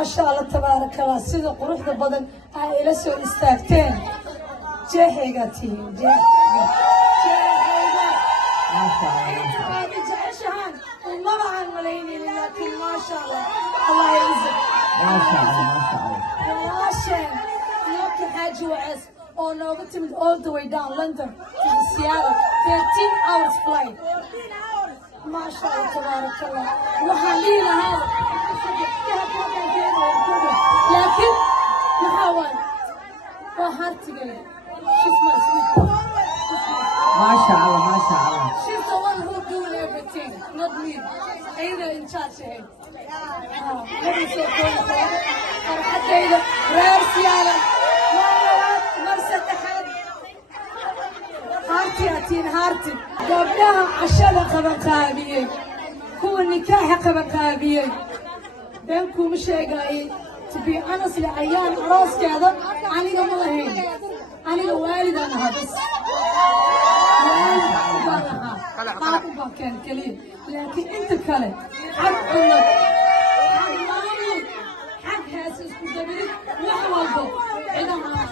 ما شاء الله تبارك الله سيد قروح بدن إلى سو استاكتين جهيجاتي ما شاء الله هذه جعشان وما عن ملايين لكن ما شاء الله الله يعزك ما شاء الله ما شاء الله واشين يوكي حاجة وعز or no all the way down London to the Seattle 13 hours flight ما شاء الله تبارك الله وحالينا هذا لكن نحاول وهارتقل شو اسمه ما شاء الله ما شاء الله she's the one who doing everything not me either in charge here هذه سو فرحتي رير سيارة مرسى تحت هارتي أتين هارتي قبلها عشرة قبقابية هو النكاح قبقابية بينكم مشاقاي تبي أنا سلي أيام عروس كذا أنا ملهين أنا والدة أنا بس ما أبغى كان كليل لكن أنت كلي حق الله حق مامي حق هاسس كدبري وحوالده إذا ما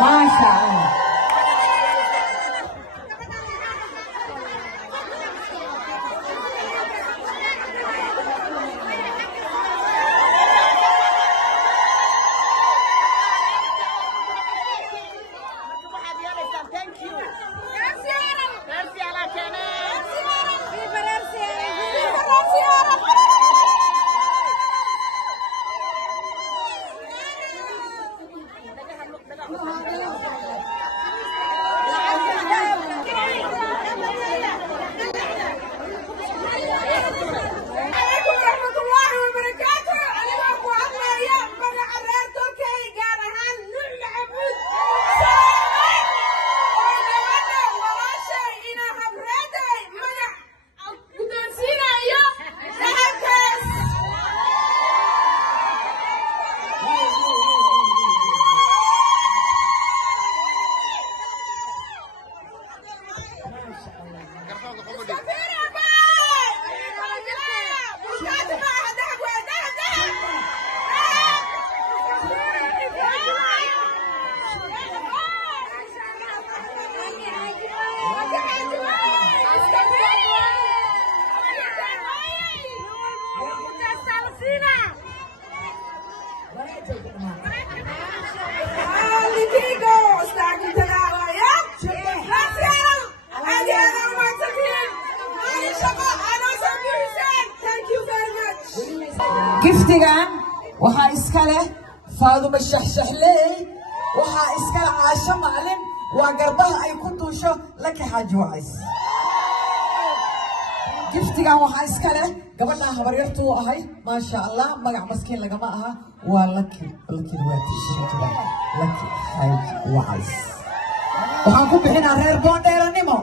ما شاء الله giftigan waxaa iska leh Faadumo Shaxshaxley waxaa iska leh Caasho Macalin waa garbaha ay ku duusho Laki Xaaji Wacays giftigan waxaa iska leh gabadha habaryartu ahay ma sha Allah magac maskiin lagama aha waa Laki waa tishiinta Laki Xaaji Wacays waxaan ku bixinaa reer Boondheeranimo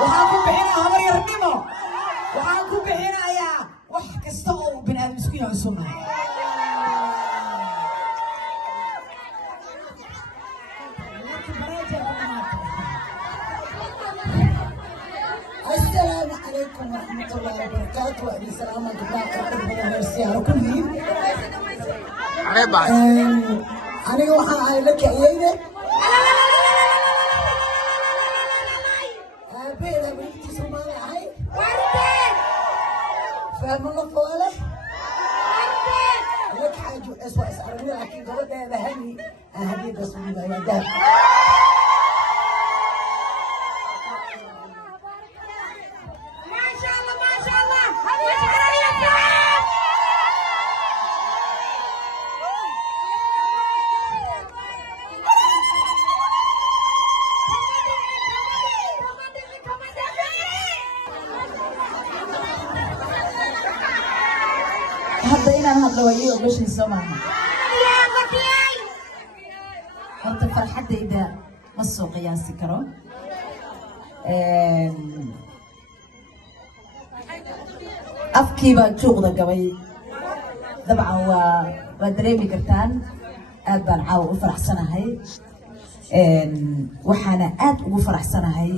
waxaan ku bixinaa habaryarnimo waxaan ku bixinayaa wax kasta oo binaadam isku yahay sunnah السلام عليكم ورحمة الله وبركاته وأبي سلامة جبراء أقرب السيارة كلهم أنا وحنا لك عينة بينا بنتي سومالي هاي فاهم الله فواله لك حاجة أسوأ أسعرني لكن قبل هذا هني هدي بس من الأيام hadlo waa ii ogashin soo maaha horta farxaddayda ma soo qiyaasi karo afkiibaa juuqda gabay dabcan waa dareemi kartaan aad baan caawa u faraxsanahay waxaana aad ugu faraxsanahay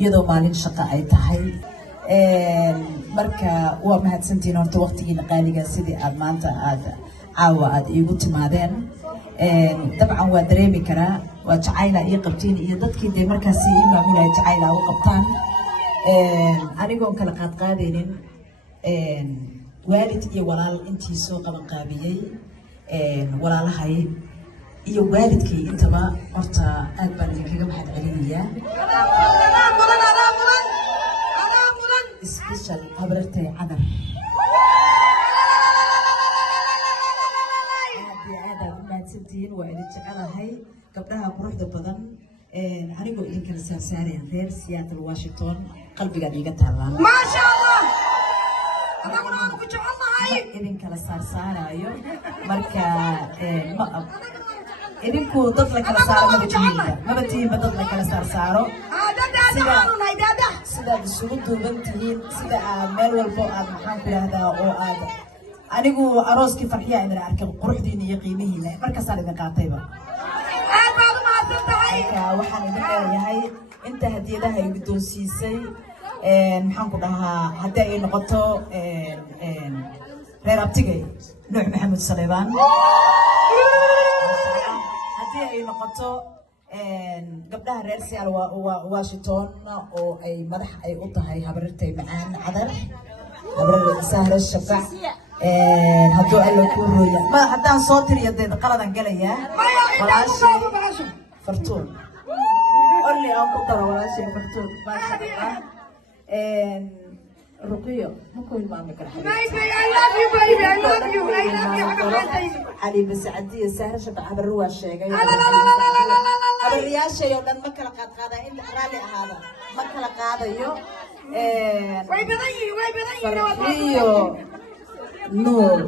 iyadoo maalin shaqo ay tahay marka waa mahadsantiin horta waqtigiina qaaliga sidii aad maanta aad caawa aad iigu timaadeen dabcan waa dareemi karaa waa jacayla ii qabtiin iyo dadkii dee markaasi ii maamulaya jacayla u qabtaan anigoon kala qaadqaadaynin waalid iyo walaal intii soo qabanqaabiyey walaalahay iyo waalidkay intaba horta aad baan idinkaga mahad celinayaa special habartay cadar aad u mahadsantihiin waa idin jecelahay gabdhaha quruxda badan anigoo idinkala saarsaareen reer Seattle Washington qalbigaad iga taalaan maasha Allah anaguna aan ku jecelnahay idinkala saarsaarayo marka ma idinku dad la kala saaro maba tihiinba dad la kala saaro sidaad isugu duuban tihiin sida aad meel walbo aad maxaan ku yidhaahdaa oo aad anigu arooskii farxiyaa idin arkay quruxdiina iyo qiimihiina markaasaan idin qaatayba aad baad u mahadsan tahay waxaan idin leeyahay inta hadiyadaha ay guddoonsiisay maxaan ku dhahaa haddii ay noqoto reer abtigay nuux maxamed saleebaan haddii ay noqoto gabdhaha reer Seattle Washington oo ay madax ay u tahay habartay macaan cadar habarada sahra shafac hadduu alla ku rooya ma haddaan soo tiriyo deed qaladan galaya walaashay fartuun only aan ku daro walaashay fartuun maasha Allah ruqiyo ma ku hilmaami kara I love you baby I love you علي بسعدية سهرة شبع عبروا الشيء عبرياش يوم لما كلا قاد هذا إنت رالي هذا ما كلا قاد يو واي بضيع فريو نور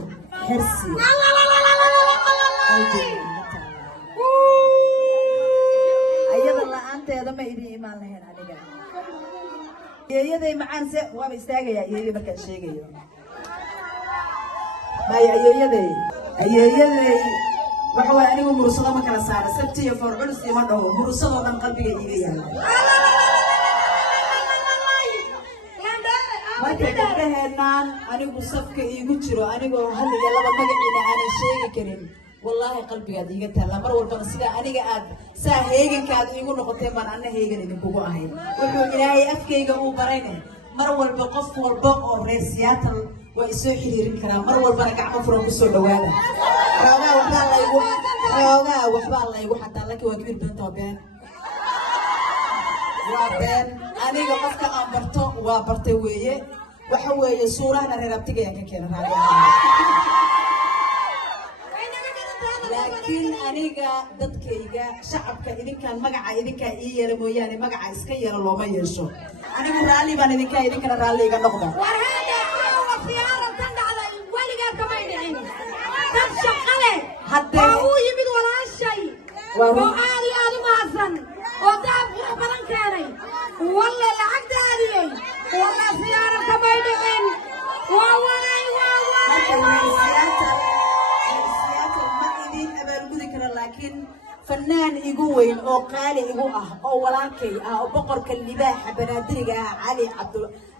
حرسي أيضا الله أنت هذا ما يدي إيمان لهن عليك يا ذي معان سه وما يستاجي يا ذي بركة شيء ما يا ذي waxa way anigu murusada ma kala saara sabti iyo farculus iyo ma dhaho murusada dhan qalbiga iiga yaala marka gabdhaheenaan anigu safka iigu jiro anigoo hal iyo laba magaciina aanan sheegi karin wallaahi qalbigaad iiga taalla mar walbana sida aniga aad saa heegankaad iigu noqoteen baan anna heegan idinkugu ahayn wuxuu ilaahay afkayga uu barayne mar walba qof walba oo reer Seattle waa isoo xiriirin karaa mar walbana gacmo furan kusoo dhawaada xoogaa waxbaa laygu xataa laakiin waa kibir badanta waa been aniga qofka aan barto waa bartay weeye waxa weeye suurahana reer abtigayaan ka keena laakiin aniga dadkayga shacabka idinkaan magaca idinkaa ii yeela mooyaane magaca iska yeela looma yeesho anigu raalli baan idinkana raalli iga noqda hadda uu yimid walaashay oo aad iyo aad u mahadsan oo daab qurux badan keenay walla lacagtaadiyey walla siyaara kamay dhicin waa waray ma idin abaalgudi kara laakiin fanaan igu weyn oo qaali igu ah oo walaalkay ah oo boqorka libaaxa banaadiriga ah cali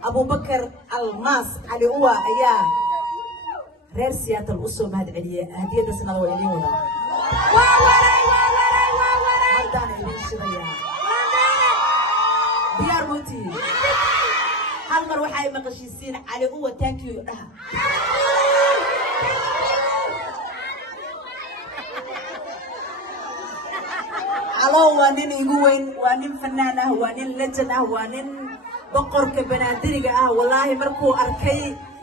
abubakar almaas cali uwa ayaa reer Seattle usoo mahad celiyay hadiyada sanada waa idin wada haddaan idin shidayaa diyaar muuti hal mar waxay maqashiisiin cali uwa thank you dhaha calo waa nin igu weyn waa nin fanaan ah waa nin legend ah waa nin boqorka banaadiriga ah wallaahi markuu arkay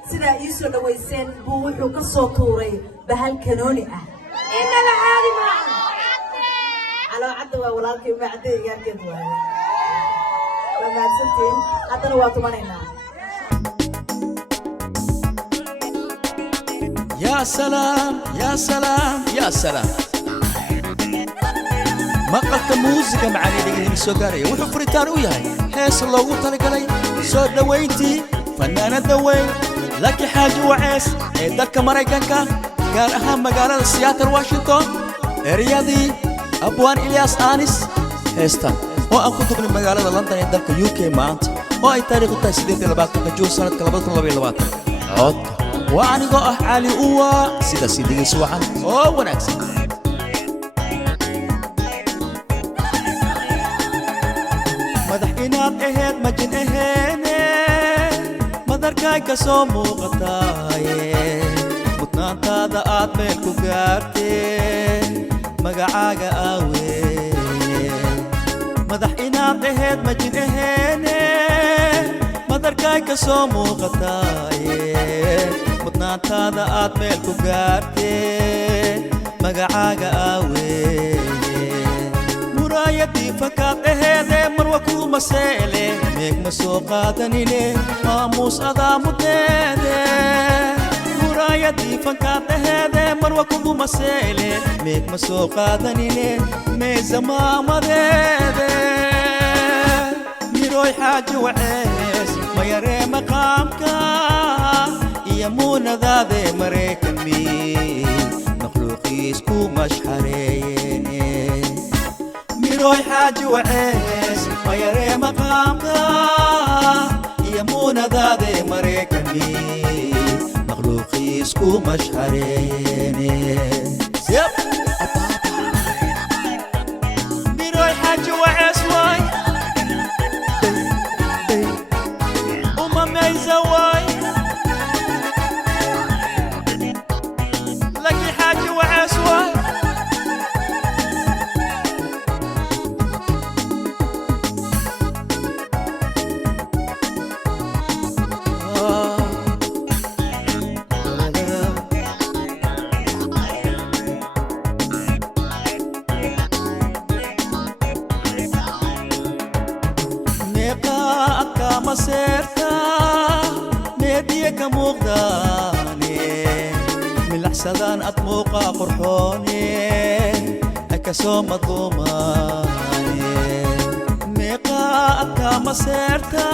sida ii soo dhaweyseen buu wuxuu ka soo tuuray bahal kanooni ah inna caadi ma calo cadda waa walaalkay ma cadda igaarkeed waaye waa mahadsantiin haddana waa tumanaynaa يا سلام يا سلام يا سلام مقلت موسيقى معاني دقيقة سوغاري وحو فريتان وياي حيس اللوغو تلقلي سو دوينتي فنانة دوين لكي حاجة وعيس دالك مريكانكا قال أهم مقالة سياتر واشنطن رياضي أبوان إلياس آنس هيستان هو أن كنت من مقالة لندن دالك يوكي مانت هو أي تاريخ التأسيدية لباطن جو سنة كلابات لبي لباطن عود وعني قوة عالي قوة سيدا سيدي سوعا أو ونكسي مدح إناد إهد مجن إهيني مدركاي كسو موقتاي متنان تادا آد ميلكو قارتي مقعاقا آوي مدح إناد إهد مجن إهيني مدركاي كسو موقتاي متنان تادا آد ميلكو قارتي مقعاقا آوي مرايتي فكات إهدي مروكو مسيلي ميك مسوقا دنيني ماموس أدا مديدي مرايتي فكات إهدي مروكو مسيلي ميك مسوقا دنيني ميزما مديدي ميروي حاج وعيس ما يري مقامك يمون ذاذي مريكن مي مخلوقي سكو مشحريني ميروي حاج وعيس ما يري مقامك يمون ذاذي مريكني مخلوقي سكو مشحريني سيب ميروي حاج وعيس واي وما ميزة واي لكي حاج وعيس واي مسيرتا ميديك مغداني من الحسدان أطموقا قرحوني أكسو مظلوماني ميقاءك مسيرتا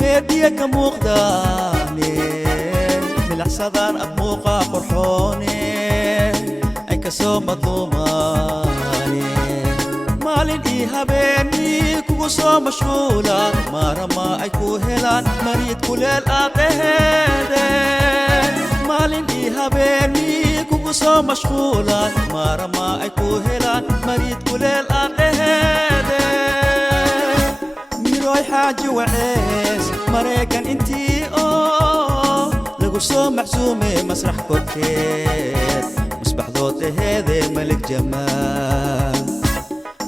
ميديك مغداني من الحسدان أطموقا قرحوني أكسو مظلوماني مالين إيها بيني كوسو مشغولة مارما أيكو هلان مريد كل الأقهدة مالين إيها بيني كوسو مشغولة مارما أيكو هلان مريد كل الأقهدة ميروي حاج وعيس مريكان انتي لقوسو محزومي مسرح كوكيت مصبح ضوط هذا ملك جمال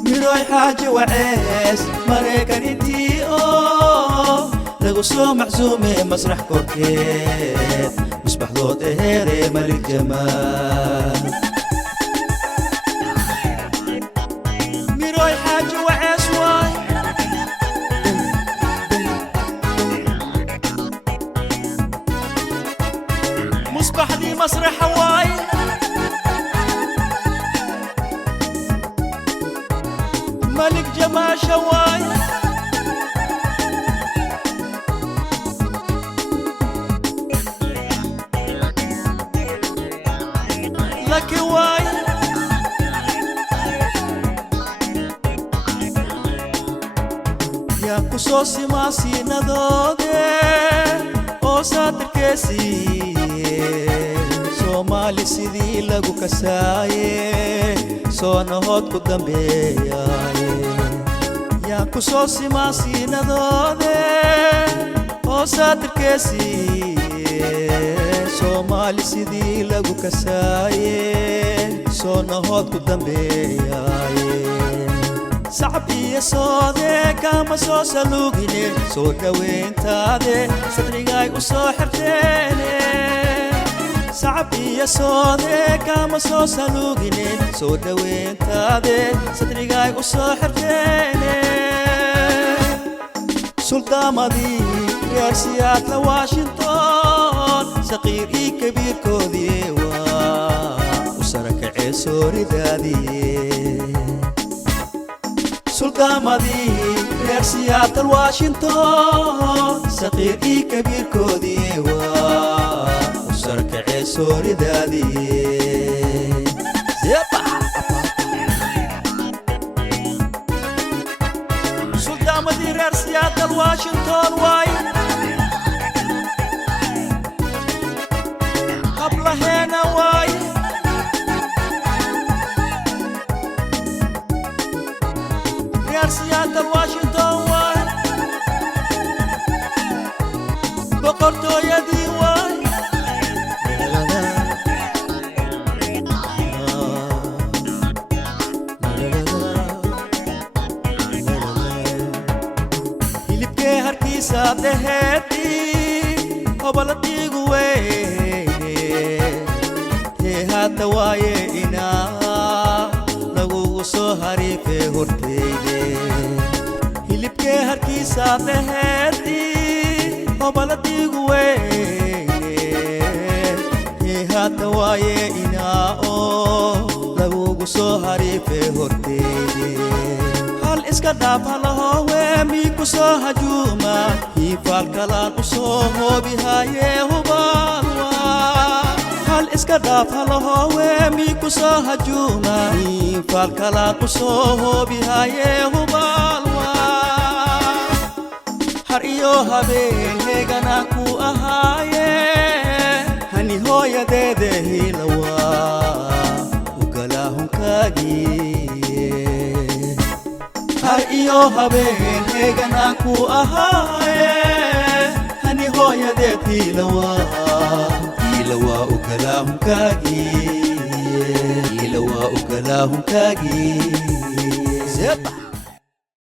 ميروي حاج وعيس مريكان انتي لقوسو محزومي مسرح كوكيت مصبح ضوط هذا ملك جمال ميروي حاج وعيس واي مصبح دي مسرح هواي ملك جمال شواي لك واي يا كسوسي ما سينا دودي او ساتر كيسي سومالي سيدي لغو كساي سونا هوت قدام بياي يا كسوسي ما سينا دودي او ساتر كيسي سومالي سيدي لغو كساي سونا هوت قدام بياي صعبي صادي كما سو سلوغيني سو دوين تادي صدريقاي وسو حرتيني صعبي صادي كما سو سلوغيني سو دوين تادي صدريقاي وسو حرتيني سلطة مدي رياسيات لواشنطن صغير كبير كودي وسرك عسوري دادي سلطان مدي غير سياتل واشنطن صغير كبير كودي وسرك عسوري دادي سلطان مدي غير سياتل واشنطن واي قبل هنا واي سيادة واشنطن واي بقرتو يدي واي hilibkee harkiisa dheheedii hoballadii guweyne hee hadda waaye inaa lagugu soo hariifee horteyde hilibkee harkiisa dheheedii hoballadii guweyne hee hadda waaye inaa oo lagugu soo hariifee horteyde hal iska dhaaf halahoowe mii ku soo hajuuma hiifaalkalaan u soo hoobihayee hubaalwa hal iska dhaaf halahoowe mii ku soo hajuuma hiifaalkalaan u soo hoobihayee hubaalwa har iyo habeen heeganaan ku ahaaye hani hooyadeede hiilawaa ugalaahunkaagii har iyo habeen heeganaan ku ahaaye hani hooyadeed hiilawaa ugalaahunkaagii